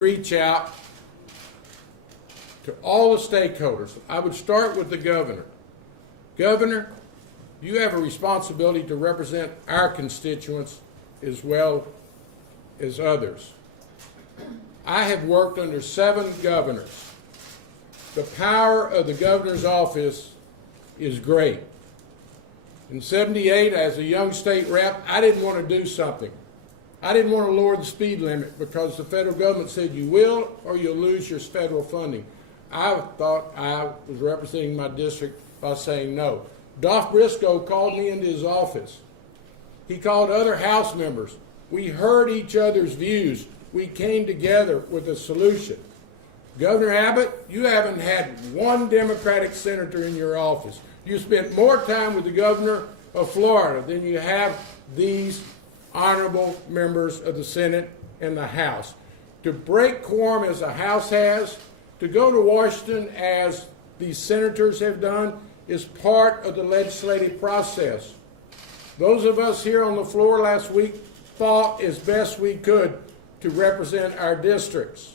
reach out to all the stakeholders. I would start with the governor. Governor, you have a responsibility to represent our constituents as well as others. I have worked under 7 governors. The power of the governor's office is great. In '78, as a young state rep, I didn't want to do something. I didn't want to lower the speed limit because the federal government said you will or you'll lose your federal funding. I thought I was representing my district by saying no. Dolph Briscoe called me into his office. He called other House members. We heard each other's views. We came together with a solution. Governor Abbott, you haven't had one Democratic senator in your office. You spent more time with the governor of Florida than you have these honorable members of the Senate and the House. To break quorum as the House has, to go to Washington as these senators have done, is part of the legislative process. Those of us here on the floor last week fought as best we could to represent our districts.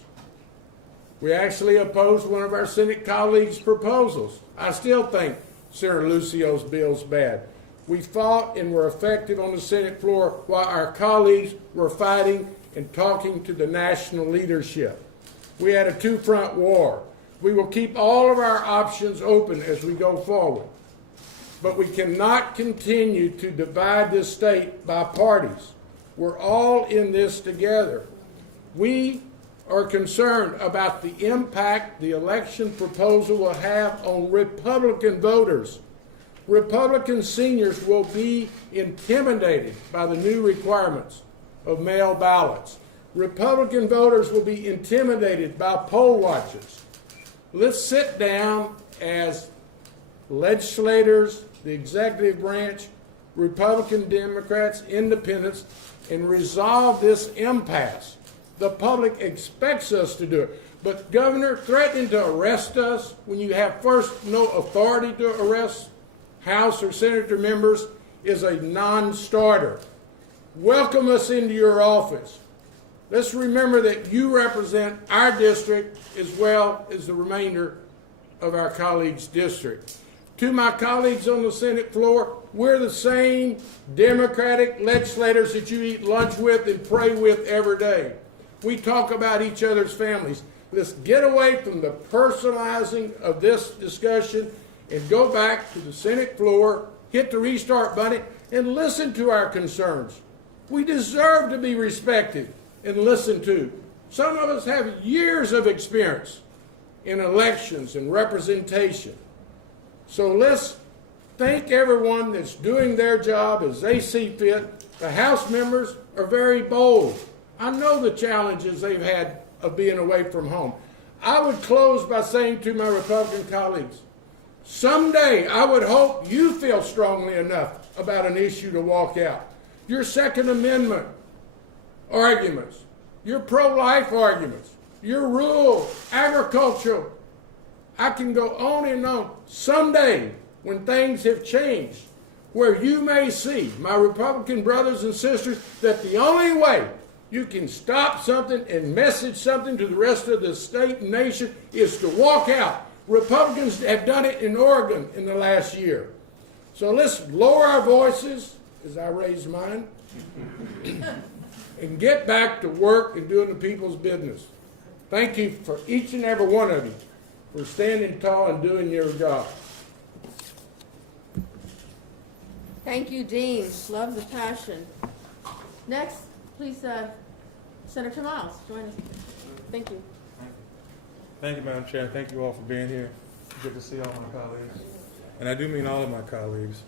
We actually opposed one of our Senate colleagues' proposals. I still think Senator Lucio's bill's bad. We fought and were effective on the Senate floor while our colleagues were fighting and talking to the national leadership. We had a two-front war. We will keep all of our options open as we go forward. But we cannot continue to divide this state by parties. We're all in this together. We are concerned about the impact the election proposal will have on Republican voters. Republican seniors will be intimidated by the new requirements of mail ballots. Republican voters will be intimidated by poll watchers. Let's sit down as legislators, the executive branch, Republican, Democrats, independents, and resolve this impasse. The public expects us to do it. But Governor, threatening to arrest us when you have first no authority to arrest House or Senator members is a non-starter. Welcome us into your office. Let's remember that you represent our district as well as the remainder of our colleagues' district. To my colleagues on the Senate floor, we're the same Democratic legislators that you eat lunch with and pray with every day. We talk about each other's families. Let's get away from the personalizing of this discussion and go back to the Senate floor, hit the restart button, and listen to our concerns. We deserve to be respected and listened to. Some of us have years of experience in elections and representation. So let's thank everyone that's doing their job as they see fit. The House members are very bold. I know the challenges they've had of being away from home. I would close by saying to my Republican colleagues, someday I would hope you feel strongly enough about an issue to walk out. Your Second Amendment arguments, your pro-life arguments, your rural, agricultural, I can go on and on. Someday, when things have changed, where you may see, my Republican brothers and sisters, that the only way you can stop something and message something to the rest of the state and nation is to walk out. Republicans have done it in Oregon in the last year. So let's lower our voices, as I raise mine, and get back to work and doing the people's business. Thank you for each and every one of you for standing tall and doing your job. Thank you, Dean. Love the passion. Next, please, Senator Miles, join us. Thank you. Thank you, Madam Chair. Thank you all for being here. Good to see all my colleagues. And I do mean all of my colleagues.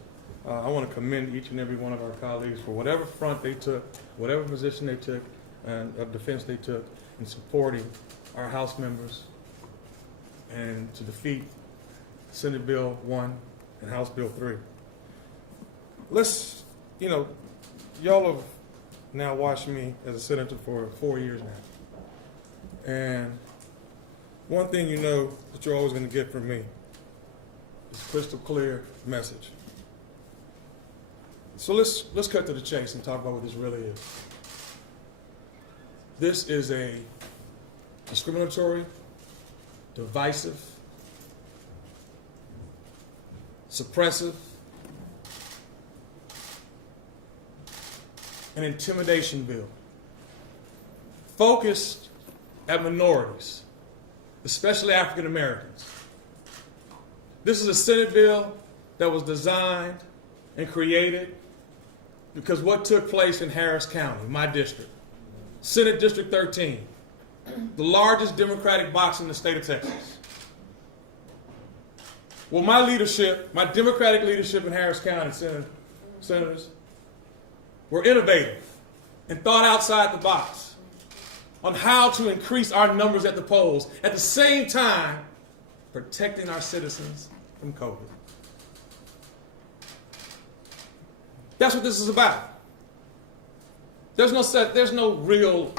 I want to commend each and every one of our colleagues for whatever front they took, whatever position they took, and of defense they took in supporting our House members and to defeat Senate Bill 1 and House Bill 3. Let's, y'all have now watched me as a senator for 4 years now. And one thing you know that you're always going to get from me is crystal clear message. So let's cut to the chase and talk about what this really is. This is a discriminatory, divisive, suppressive, an intimidation bill focused at minorities, especially African Americans. This is a Senate bill that was designed and created because what took place in Harris County, my district, Senate District 13, the largest Democratic box in the state of Texas. Well, my leadership, my Democratic leadership in Harris County, senators, were innovative and thought outside the box on how to increase our numbers at the polls, at the same time protecting our citizens from COVID. That's what this is about. There's no real,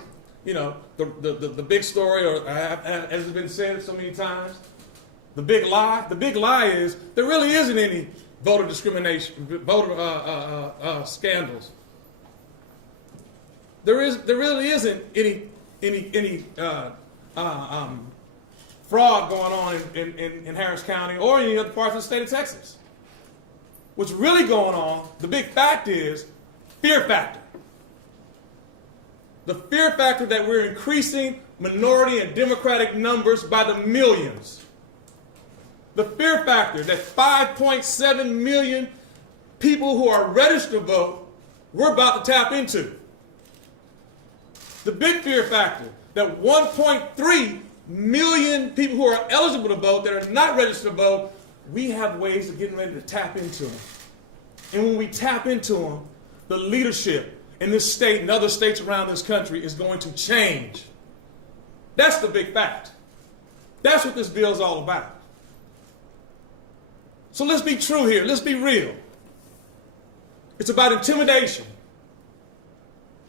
the big story, or as has been said so many times, the big lie. The big lie is there really isn't any voter discrimination, voter scandals. There really isn't any fraud going on in Harris County or any other parts of the state of Texas. What's really going on, the big fact is fear factor. The fear factor that we're increasing minority and Democratic numbers by the millions. The fear factor that 5.7 million people who are registered to vote, we're about to tap into. The big fear factor that 1.3 million people who are eligible to vote that are not registered to vote, we have ways of getting ready to tap into them. And when we tap into them, the leadership in this state and other states around this country is going to change. That's the big fact. That's what this bill is all about. So let's be true here. Let's be real. It's about intimidation.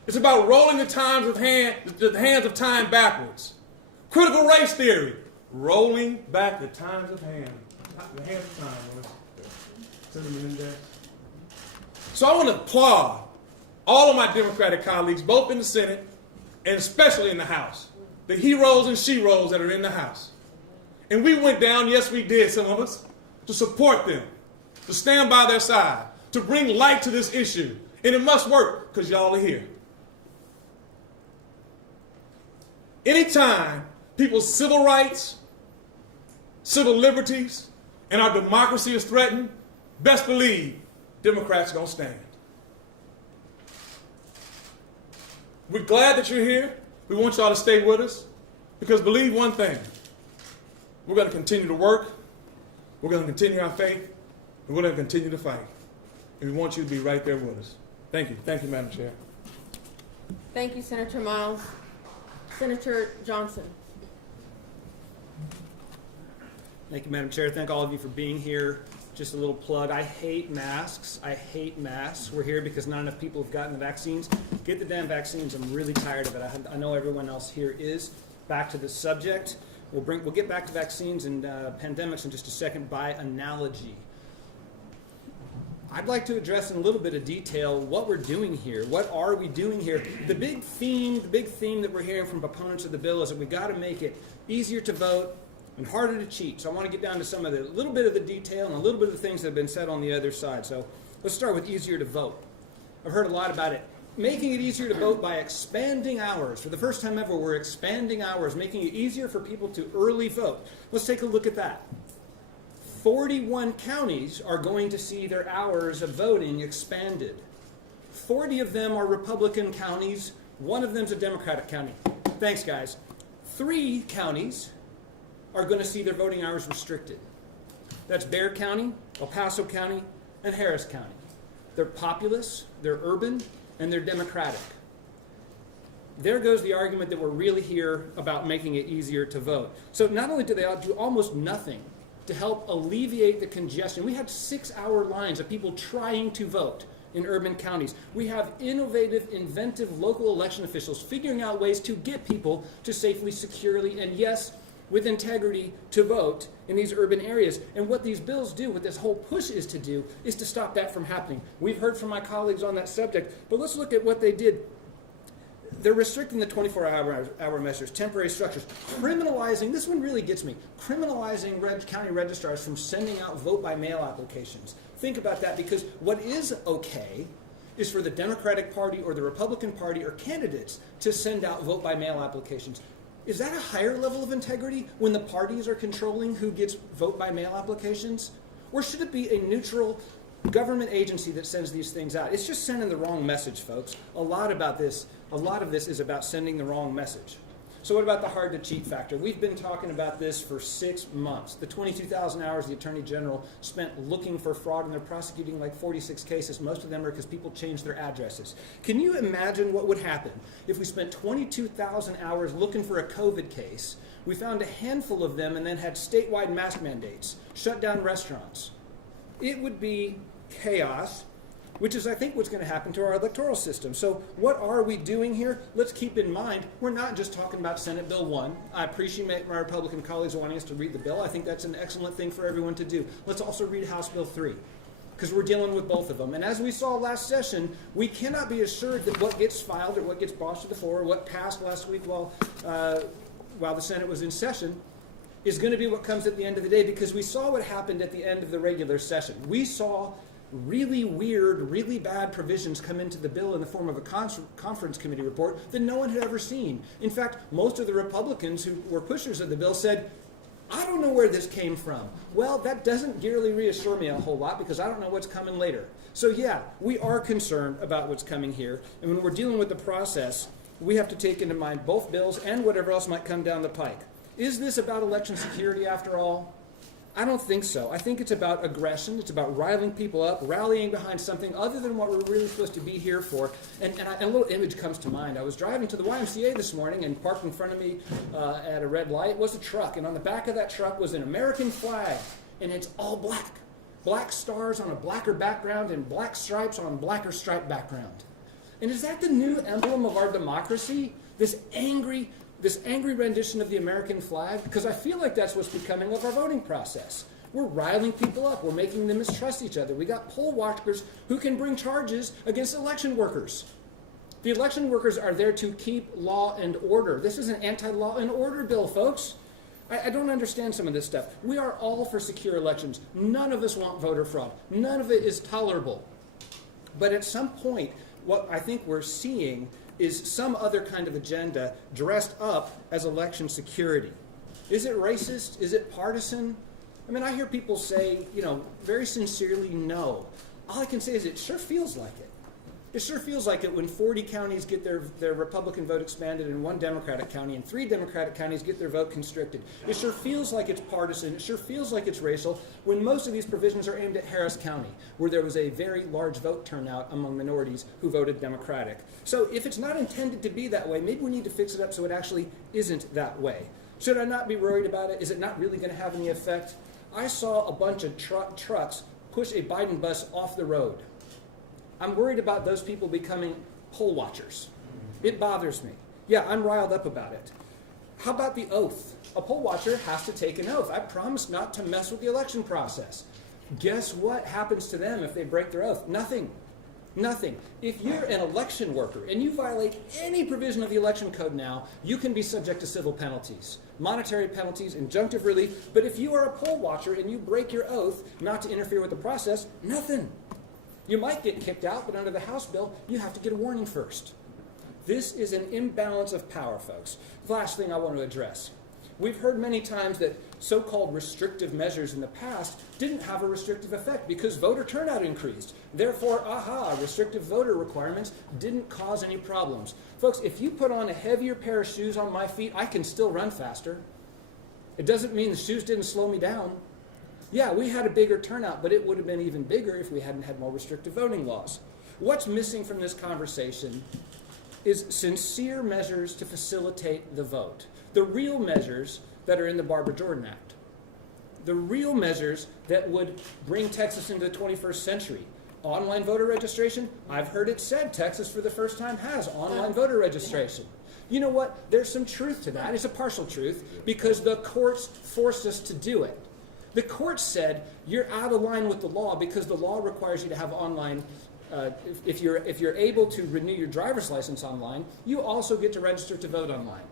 It's about rolling the hands of time backwards. Critical race theory, rolling back the hands of time. So I want to applaud all of my Democratic colleagues, both in the Senate and especially in the House, the heroes and sheroes that are in the House. And we went down, yes we did, some of us, to support them, to stand by their side, to bring light to this issue. And it must work because y'all are here. Anytime people's civil rights, civil liberties, and our democracy is threatened, best believe Democrats are going to stand. We're glad that you're here. We want y'all to stay with us because believe one thing, we're going to continue to work, we're going to continue our faith, and we're going to continue to fight. And we want you to be right there with us. Thank you. Thank you, Madam Chair. Thank you, Senator Miles. Senator Johnson. Thank you, Madam Chair. Thank all of you for being here. Just a little plug. I hate masks. I hate masks. We're here because not enough people have gotten the vaccines. Get the damn vaccines. I'm really tired of it. I know everyone else here is. Back to the subject. We'll get back to vaccines and pandemics in just a second by analogy. I'd like to address in a little bit of detail what we're doing here. What are we doing here? The big theme that we're hearing from proponents of the bill is that we've got to make it easier to vote and harder to cheat. So I want to get down to some of the little bit of the detail and a little bit of the things that have been said on the other side. So let's start with easier to vote. I've heard a lot about it. Making it easier to vote by expanding hours. For the first time ever, we're expanding hours, making it easier for people to early vote. Let's take a look at that. 41 counties are going to see their hours of voting expanded. 40 of them are Republican counties. One of them's a Democratic county. Thanks, guys. 3 counties are going to see their voting hours restricted. That's Bexar County, El Paso County, and Harris County. They're populous, they're urban, and they're Democratic. There goes the argument that we're really here about making it easier to vote. So not only do they do almost nothing to help alleviate the congestion. We have 6-hour lines of people trying to vote in urban counties. We have innovative, inventive local election officials figuring out ways to get people to safely, securely, and yes, with integrity to vote in these urban areas. And what these bills do, what this whole push is to do, is to stop that from happening. We've heard from my colleagues on that subject, but let's look at what they did. they're restricting the 24-hour measures, temporary structures, criminalizing, this one really gets me, criminalizing county registrars from sending out vote-by-mail applications. Think about that, because what is okay is for the Democratic Party or the Republican Party or candidates to send out vote-by-mail applications. Is that a higher level of integrity when the parties are controlling who gets vote-by-mail applications? Or should it be a neutral government agency that sends these things out? It's just sending the wrong message, folks. A lot of this is about sending the wrong message. So what about the hard-to-cheat factor? We've been talking about this for 6 months. The 22,000 hours the Attorney General spent looking for fraud, and they're prosecuting like 46 cases. Most of them are because people changed their addresses. Can you imagine what would happen if we spent 22,000 hours looking for a COVID case, we found a handful of them, and then had statewide mask mandates, shut down restaurants? It would be chaos, which is, I think, what's going to happen to our electoral system. So what are we doing here? Let's keep in mind, we're not just talking about Senate Bill 1. I appreciate my Republican colleagues wanting us to read the bill. I think that's an excellent thing for everyone to do. Let's also read House Bill 3, because we're dealing with both of them. And as we saw last session, we cannot be assured that what gets filed or what gets brought to the floor, or what passed last week while the Senate was in session, is going to be what comes at the end of the day, because we saw what happened at the end of the regular session. We saw really weird, really bad provisions come into the bill in the form of a conference committee report that no one had ever seen. In fact, most of the Republicans who were pushers of the bill said, I don't know where this came from. Well, that doesn't really reassure me a whole lot, because I don't know what's coming later. So yeah, we are concerned about what's coming here. And when we're dealing with the process, we have to take into mind both bills and whatever else might come down the pike. Is this about election security after all? I don't think so. I think it's about aggression. It's about riling people up, rallying behind something other than what we're really supposed to be here for. And a little image comes to mind. I was driving to the YMCA this morning, and parked in front of me at a red light was a truck. And on the back of that truck was an American flag, and it's all black. Black stars on a blacker background and black stripes on blacker stripe background. And is that the new emblem of our democracy? This angry rendition of the American flag? Because I feel like that's what's becoming of our voting process. We're riling people up. We're making them mistrust each other. We got poll watchers who can bring charges against election workers. The election workers are there to keep law and order. This is an anti-law and order bill, folks. I don't understand some of this stuff. We are all for secure elections. None of us want voter fraud. None of it is tolerable. But at some point, what I think we're seeing is some other kind of agenda dressed up as election security. Is it racist? Is it partisan? I mean, I hear people say, very sincerely, no. All I can say is it sure feels like it. It sure feels like it when 40 counties get their Republican vote expanded and 1 Democratic county, and 3 Democratic counties get their vote constricted. It sure feels like it's partisan. It sure feels like it's racial when most of these provisions are aimed at Harris County, where there was a very large vote turnout among minorities who voted Democratic. So if it's not intended to be that way, maybe we need to fix it up so it actually isn't that way. Should I not be worried about it? Is it not really going to have any effect? I saw a bunch of trucks push a Biden bus off the road. I'm worried about those people becoming poll watchers. It bothers me. Yeah, I'm riled up about it. How about the oath? A poll watcher has to take an oath. I promise not to mess with the election process. Guess what happens to them if they break their oath? Nothing. Nothing. If you're an election worker and you violate any provision of the election code now, you can be subject to civil penalties, monetary penalties, injunctive relief. But if you are a poll watcher and you break your oath not to interfere with the process, nothing. You might get kicked out, but under the House bill, you have to get a warning first. This is an imbalance of power, folks. The last thing I want to address. We've heard many times that so-called restrictive measures in the past didn't have a restrictive effect because voter turnout increased. Therefore, restrictive voter requirements didn't cause any problems. Folks, if you put on a heavier pair of shoes on my feet, I can still run faster. It doesn't mean the shoes didn't slow me down. Yeah, we had a bigger turnout, but it would have been even bigger if we hadn't had more restrictive voting laws. What's missing from this conversation is sincere measures to facilitate the vote. The real measures that are in the Barbara Jordan Act. The real measures that would bring Texas into the 21st century. Online voter registration, I've heard it said Texas for the first time has online voter registration. You know what? There's some truth to that. It's a partial truth because the courts forced us to do it. The court said you're out of line with the law because the law requires you to have online if you're able to renew your driver's license online, you also get to register to vote online.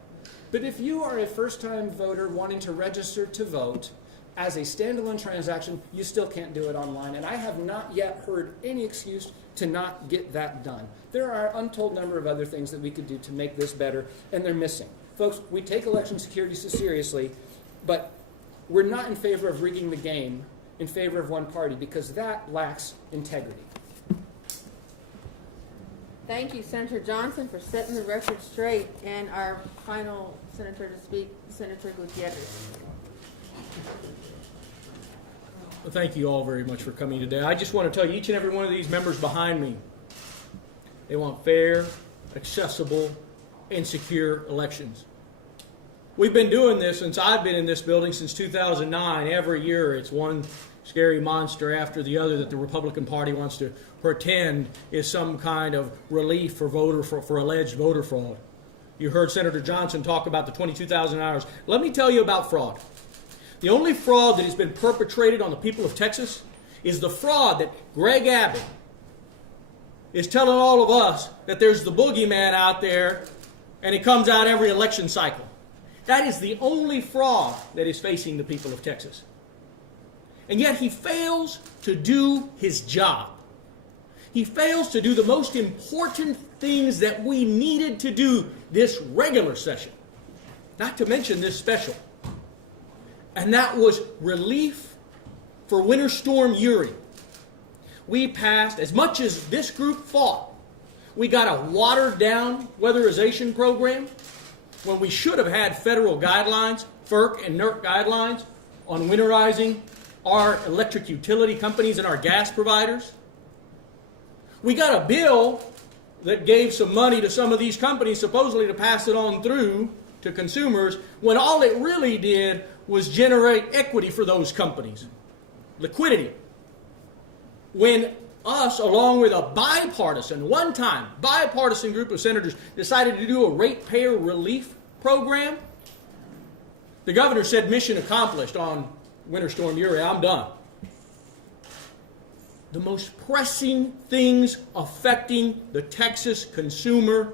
But if you are a first-time voter wanting to register to vote as a standalone transaction, you still can't do it online. And I have not yet heard any excuse to not get that done. There are an untold number of other things that we could do to make this better, and they're missing. Folks, we take election security so seriously, but we're not in favor of rigging the game in favor of one party, because that lacks integrity. Thank you, Senator Johnson, for setting the record straight. And our final senator to speak, Senator Gutierrez. Well, thank you all very much for coming today. I just want to tell you, each and every one of these members behind me, they want fair, accessible, and secure elections. We've been doing this since I've been in this building since 2009. Every year it's one scary monster after the other that the Republican Party wants to pretend is some kind of relief for alleged voter fraud. You heard Senator Johnson talk about the 22,000 hours. Let me tell you about fraud. The only fraud that has been perpetrated on the people of Texas is the fraud that Greg Abbott is telling all of us that there's the boogeyman out there and it comes out every election cycle. That is the only fraud that is facing the people of Texas. And yet he fails to do his job. He fails to do the most important things that we needed to do this regular session, not to mention this special. And that was relief for Winter Storm Uri. We passed, as much as this group fought, we got a watered-down weatherization program when we should have had federal guidelines, FERC and NERC guidelines, on winterizing our electric utility companies and our gas providers. We got a bill that gave some money to some of these companies, supposedly to pass it on through to consumers, when all it really did was generate equity for those companies, liquidity. When us, along with a one-time bipartisan group of senators, decided to do a ratepayer relief program, the governor said, mission accomplished on Winter Storm Uri, I'm done. The most pressing things affecting the Texas consumer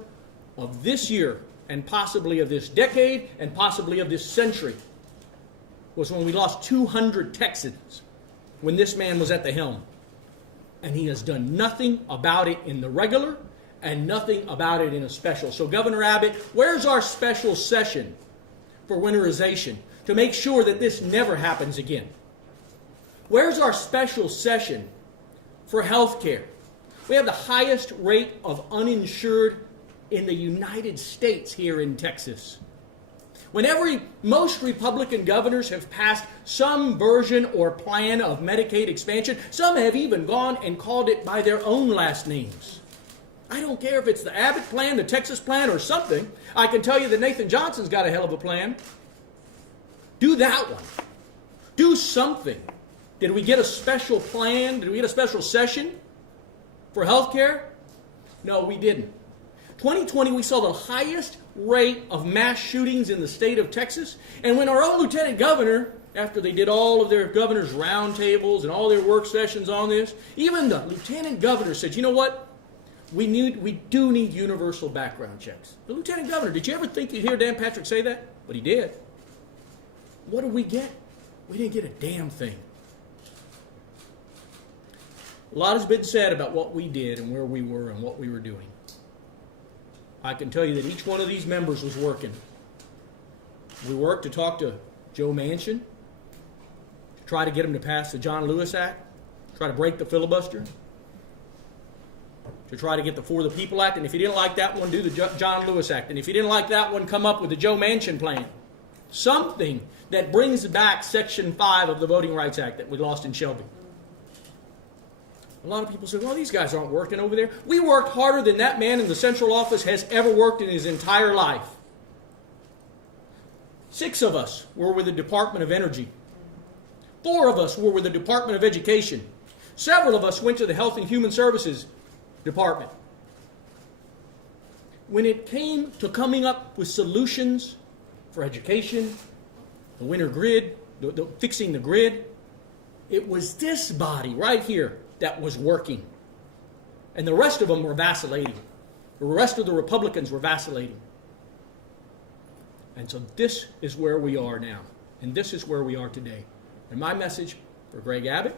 of this year, and possibly of this decade, and possibly of this century, was when we lost 200 Texans when this man was at the helm. And he has done nothing about it in the regular and nothing about it in a special. So Governor Abbott, where's our special session for winterization to make sure that this never happens again? Where's our special session for health care? We have the highest rate of uninsured in the United States here in Texas. Most Republican governors have passed some version or plan of Medicaid expansion. Some have even gone and called it by their own last names. I don't care if it's the Abbott plan, the Texas plan, or something. I can tell you that Nathan Johnson's got a hell of a plan. Do that one. Do something. Did we get a special plan? Did we get a special session for health care? No, we didn't. 2020, we saw the highest rate of mass shootings in the state of Texas. And when our own lieutenant governor, after they did all of their governor's roundtables and all their work sessions on this, even the lieutenant governor said, you know what? We do need universal background checks. The lieutenant governor, did you ever think you'd hear Dan Patrick say that? But he did. What did we get? We didn't get a damn thing. A lot has been said about what we did and where we were and what we were doing. I can tell you that each one of these members was working. We worked to talk to Joe Manchin, to try to get him to pass the John Lewis Act, try to break the filibuster, to try to get the For the People Act. And if you didn't like that one, do the John Lewis Act. And if you didn't like that one, come up with the Joe Manchin plan. Something that brings back Section 5 of the Voting Rights Act that we lost in Shelby. A lot of people say, well, these guys aren't working over there. We worked harder than that man in the central office has ever worked in his entire life. 6 of us were with the Department of Energy. 4 of us were with the Department of Education. Several of us went to the Health and Human Services Department. When it came to coming up with solutions for education, the winter grid, fixing the grid, it was this body right here that was working. And the rest of them were vacillating. The rest of the Republicans were vacillating. And so this is where we are now. And this is where we are today. And my message for Greg Abbott,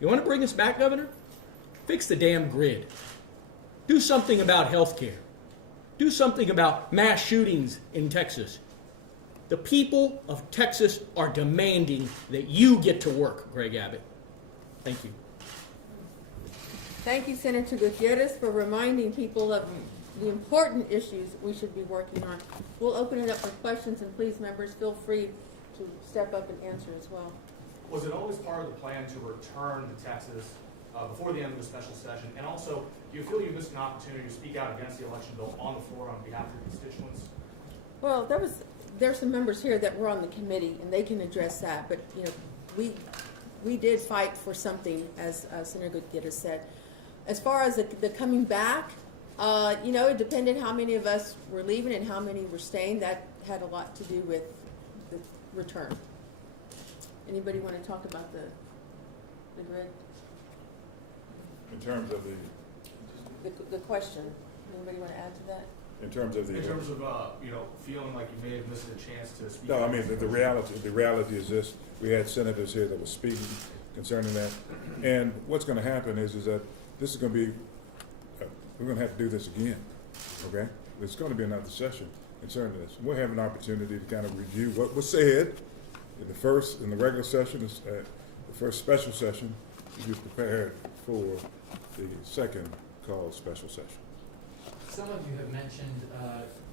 you want to bring us back, Governor? Fix the damn grid. Do something about health care. Do something about mass shootings in Texas. The people of Texas are demanding that you get to work, Greg Abbott. Thank you. Thank you, Senator Gutierrez, for reminding people of the important issues we should be working on. We'll open it up for questions, and please, members, feel free to step up and answer as well. Was it always part of the plan to return to Texas before the end of the special session? And also, do you feel you missed an opportunity to speak out against the election bill on the floor on behalf of your constituents? Well, there's some members here that were on the committee, and they can address that. But we did fight for something, as Senator Gutierrez said. As far as the coming back, it depended how many of us were leaving and how many were staying. That had a lot to do with the return. Anybody want to talk about the grid? In terms of The question. Anybody want to add to that? in terms of In terms of feeling like you may have missed a chance to speak. no, I mean, the reality is this: we had senators here that were speaking concerning that, and what's going to happen is that this is going to be, we're going to have to do this again, okay? There's going to be another session concerning this. We'll have an opportunity to kind of review what was said in the regular session, the first special session, to be prepared for the second called special session. Some of you have mentioned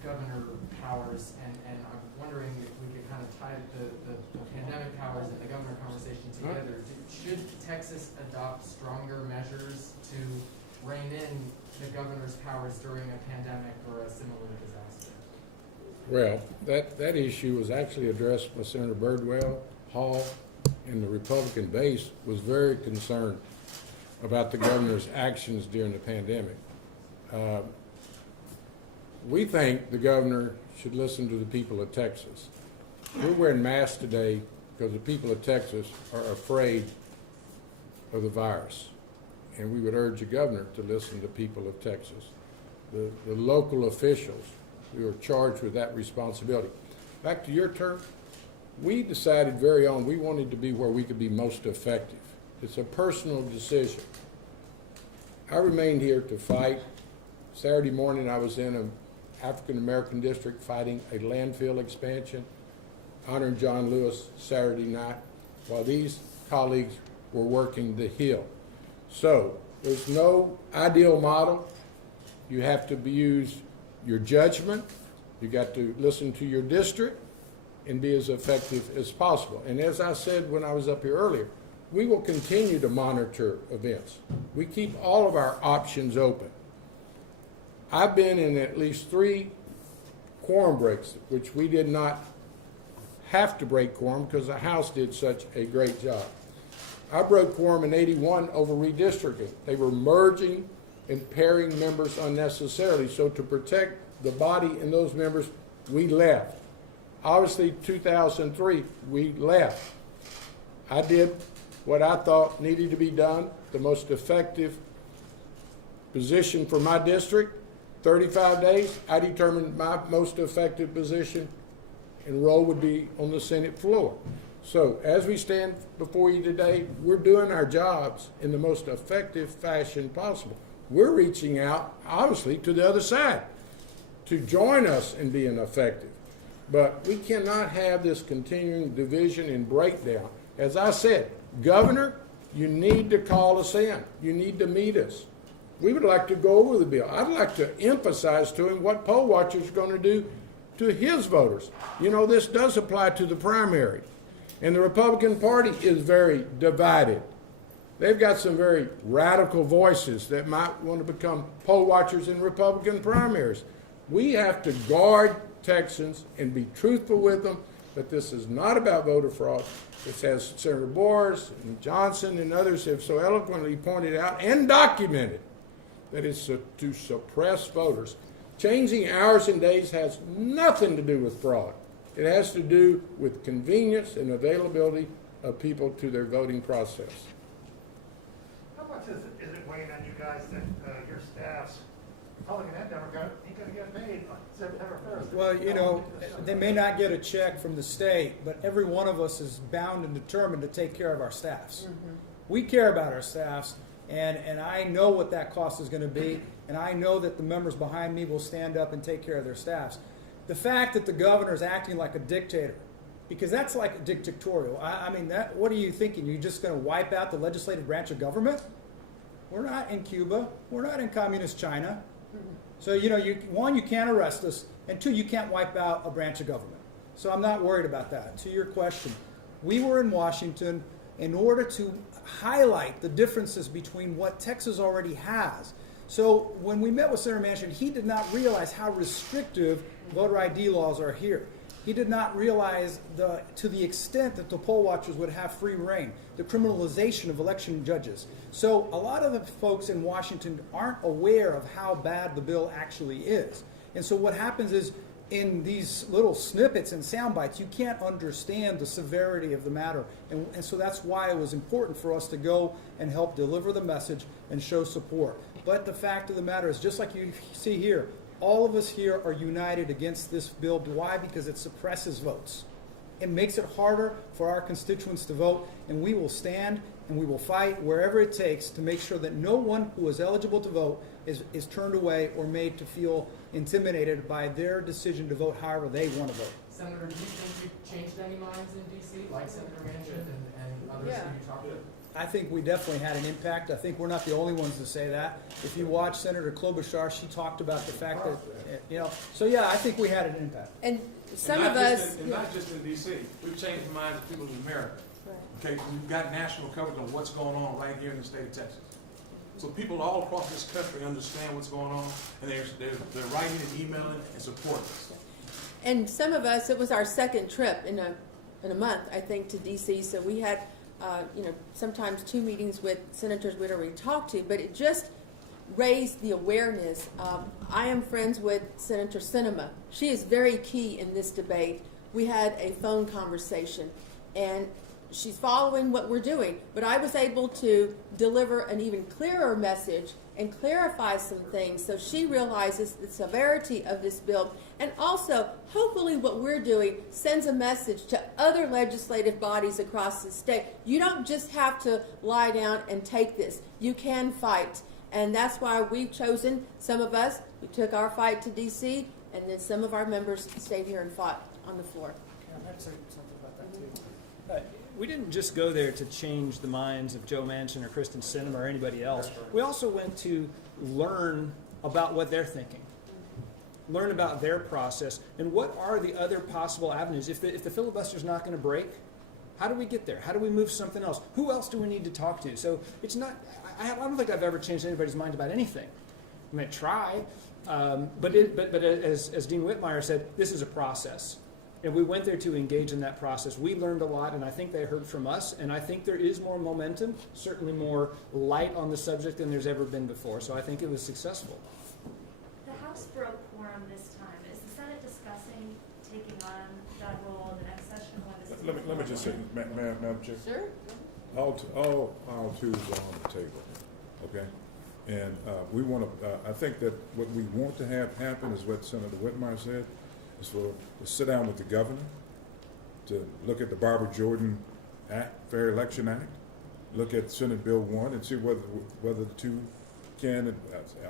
governor powers, and I'm wondering if we could kind of tie the pandemic powers and the governor conversation together. Should Texas adopt stronger measures to rein in the governor's powers during a pandemic or a similar disaster? Well, that issue was actually addressed by Senator Birdwell, Hall, and the Republican base was very concerned about the governor's actions during the pandemic. We think the governor should listen to the people of Texas. We're wearing masks today because the people of Texas are afraid of the virus. And we would urge the governor to listen to the people of Texas. The local officials who are charged with that responsibility. Back to your turn, we decided very on we wanted to be where we could be most effective. It's a personal decision. I remained here to fight. Saturday morning I was in an African American district fighting a landfill expansion, honoring John Lewis Saturday night, while these colleagues were working the Hill. So there's no ideal model. You have to use your judgment. You got to listen to your district and be as effective as possible. And as I said when I was up here earlier, we will continue to monitor events. We keep all of our options open. I've been in at least 3 quorum breaks, which we did not have to break quorum because the House did such a great job. I broke quorum in 81 over redistricting. They were merging and pairing members unnecessarily. So to protect the body and those members, we left. Obviously, 2003, we left. I did what I thought needed to be done, the most effective position for my district. 35 days, I determined my most effective position and role would be on the Senate floor. So as we stand before you today, we're doing our jobs in the most effective fashion possible. We're reaching out, obviously, to the other side to join us in being effective. But we cannot have this continuing division and breakdown. As I said, Governor, you need to call us in. You need to meet us. We would like to go over the bill. I'd like to emphasize to him what poll watchers are going to do to his voters. You know, this does apply to the primary. And the Republican Party is very divided. They've got some very radical voices that might want to become poll watchers in Republican primaries. We have to guard Texans and be truthful with them that this is not about voter fraud. It's as Senator Boers and Johnson and others have so eloquently pointed out and documented, that is to suppress voters. Changing hours and days has nothing to do with fraud. It has to do with convenience and availability of people to their voting process. How much is it weighing on you guys that your Republican and Democrat, ain't gonna get paid on September 1st. Well, you know, they may not get a check from the state, but every one of us is bound and determined to take care of our staffs. We care about our staffs, and I know what that cost is going to be, and I know that the members behind me will stand up and take care of their staffs. The fact that the governor is acting like a dictator, because that's like dictatorial. I mean, what are you thinking? You're just going to wipe out the legislative branch of government? We're not in Cuba. We're not in communist China. So, you know, one, you can't arrest us, and two, you can't wipe out a branch of government. So I'm not worried about that. To your question, we were in Washington in order to highlight the differences between what Texas already has. So when we met with Senator Manchin, he did not realize how restrictive voter ID laws are here. He did not realize to the extent that the poll watchers would have free reign, the criminalization of election judges. So a lot of the folks in Washington aren't aware of how bad the bill actually is. And so what happens is, in these little snippets and sound bites, you can't understand the severity of the matter. And so that's why it was important for us to go and help deliver the message and show support. But the fact of the matter is, just like you see here, all of us here are united against this bill. Why? Because it suppresses votes. It makes it harder for our constituents to vote, and we will stand and we will fight wherever it takes to make sure that no one who is eligible to vote is turned away or made to feel intimidated by their decision to vote however they want to vote. Senator, do you think you've changed any minds in D.C., like Senator Manchin and others Yeah. who you talked to? I think we definitely had an impact. I think we're not the only ones to say that. If you watch Senator Klobuchar, she talked about the fact that, you know, so yeah, I think we had an impact. And some And of not us. just in- and not just in D.C. We've changed the minds of people in America. Okay, we've got national coverage on what's going on right here in the state of Texas. So people all across this country understand what's going on, and they're writing and emailing and supporting us. And some of us, it was our second trip in a month, I think, to D.C. So we had, sometimes 2 meetings with senators we'd already talked to, but it just raised the awareness. I am friends with Senator Sinema. She is very key in this debate. We had a phone conversation, and she's following what we're doing, but I was able to deliver an even clearer message and clarify some things so she realizes the severity of this bill. And also, hopefully what we're doing sends a message to other legislative bodies across the state. You don't just have to lie down and take this. You can fight. And that's why we've chosen, some of us, we took our fight to D.C., and then some of our members stayed here and fought on the floor. I'd say something about that too. We didn't just go there to change the minds of Joe Manchin or Kristen Sinema or anybody else. We also went to learn about what they're thinking, learn about their process, and what are the other possible avenues. If the filibuster's not going to break, how do we get there? How do we move something else? Who else do we need to talk to? So it's not, I don't think I've ever changed anybody's mind about anything. I mean, I try, but as Dean Whitmire said, this is a process. And we went there to engage in that process. We learned a lot, and I think they heard from us. And I think there is more momentum, certainly more light on the subject than there's ever been before. So I think it was successful. The House broke quorum this time. Is the Senate discussing taking on that role in the next session? Let me just say, Madam Chair. Sure. All twos are on the table, okay? And we want to, I think that what we want to have happen is what Senator Whitmire said, is to sit down with the governor, to look at the Barbara Jordan Act, Fair Election Act, look at Senate Bill 1 and see whether the two can, and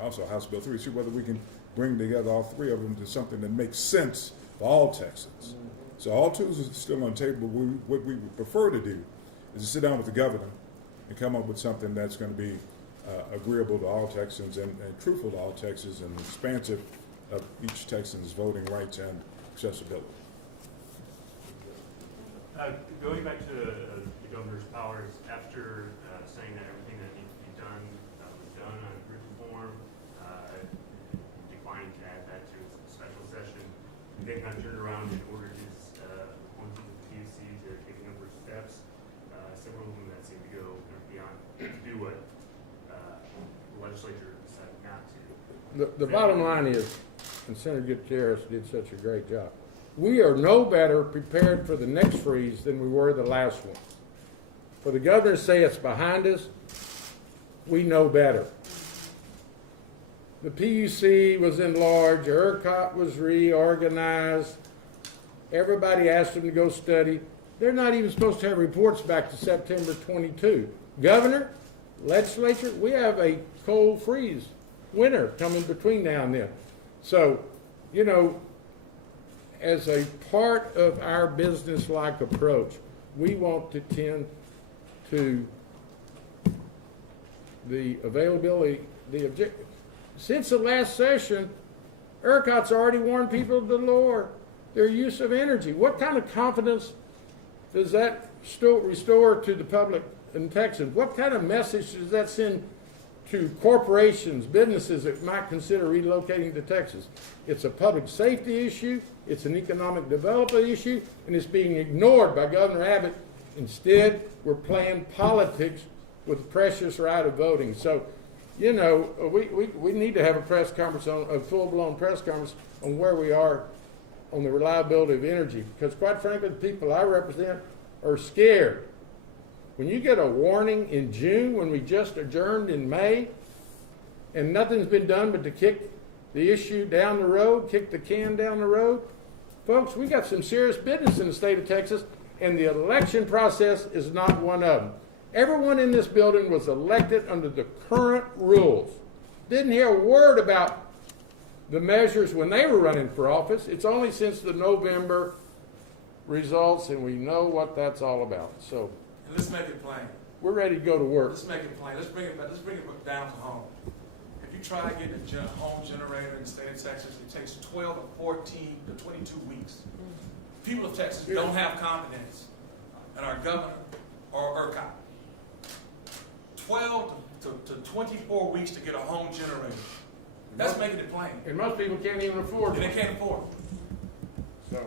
also House Bill 3, see whether we can bring together all three of them to something that makes sense for all Texans. So all twos are still on the table. What we would prefer to do is to sit down with the governor and come up with something that's going to be agreeable to all Texans and truthful to all Texans and expansive of each Texan's voting rights and accessibility. Going back to the governor's powers, after saying that everything that needs to be done was done on group form, declining to add that to his special session, he then kind of turned around and ordered his appointees of the PUCs that are taking over steps, several of them that seem to go beyond to do what the legislature decided not to. The bottom line is, and Senator Gutierrez did such a great job, we are no better prepared for the next freeze than we were the last one. For the governor to say it's behind us, we know better. the PUC was enlarged, ERCOT was reorganized, everybody asked them to go study. They're not even supposed to have reports back to September 22. Governor, legislature, we have a cold freeze winter coming between now and then. So, you know, as a part of our business-like approach, we want to tend to the availability, the objective. Since the last session, ERCOT's already warned people to lower their use of energy. What kind of confidence does that restore to the public in Texas? What kind of message does that send to corporations, businesses that might consider relocating to Texas? It's a public safety issue, it's an economic development issue, and it's being ignored by Governor Abbott. Instead, we're playing politics with the precious right of voting. So, you know, we need to have a press conference, a full-blown press conference on where we are on the reliability of energy. Because quite frankly, the people I represent are scared. When you get a warning in June, when we just adjourned in May, and nothing's been done but to kick the issue down the road, kick the can down the road, folks, we got some serious business in the state of Texas, and the election process is not one of them. Everyone in this building was elected under the current rules. Didn't hear a word about the measures when they were running for office. It's only since the November results, and we know what that's all about. So And let's make it plain. we're ready to go to work. Let's make it plain. Let's bring it down to home. If you try getting a home generator in the state of Texas, it takes 12 to 14 to 22 weeks. People of Texas don't have confidence in our governor or ERCOT. 12 to 24 weeks to get a home generator. That's making it plain. And most people can't even afford And it. they can't afford it. So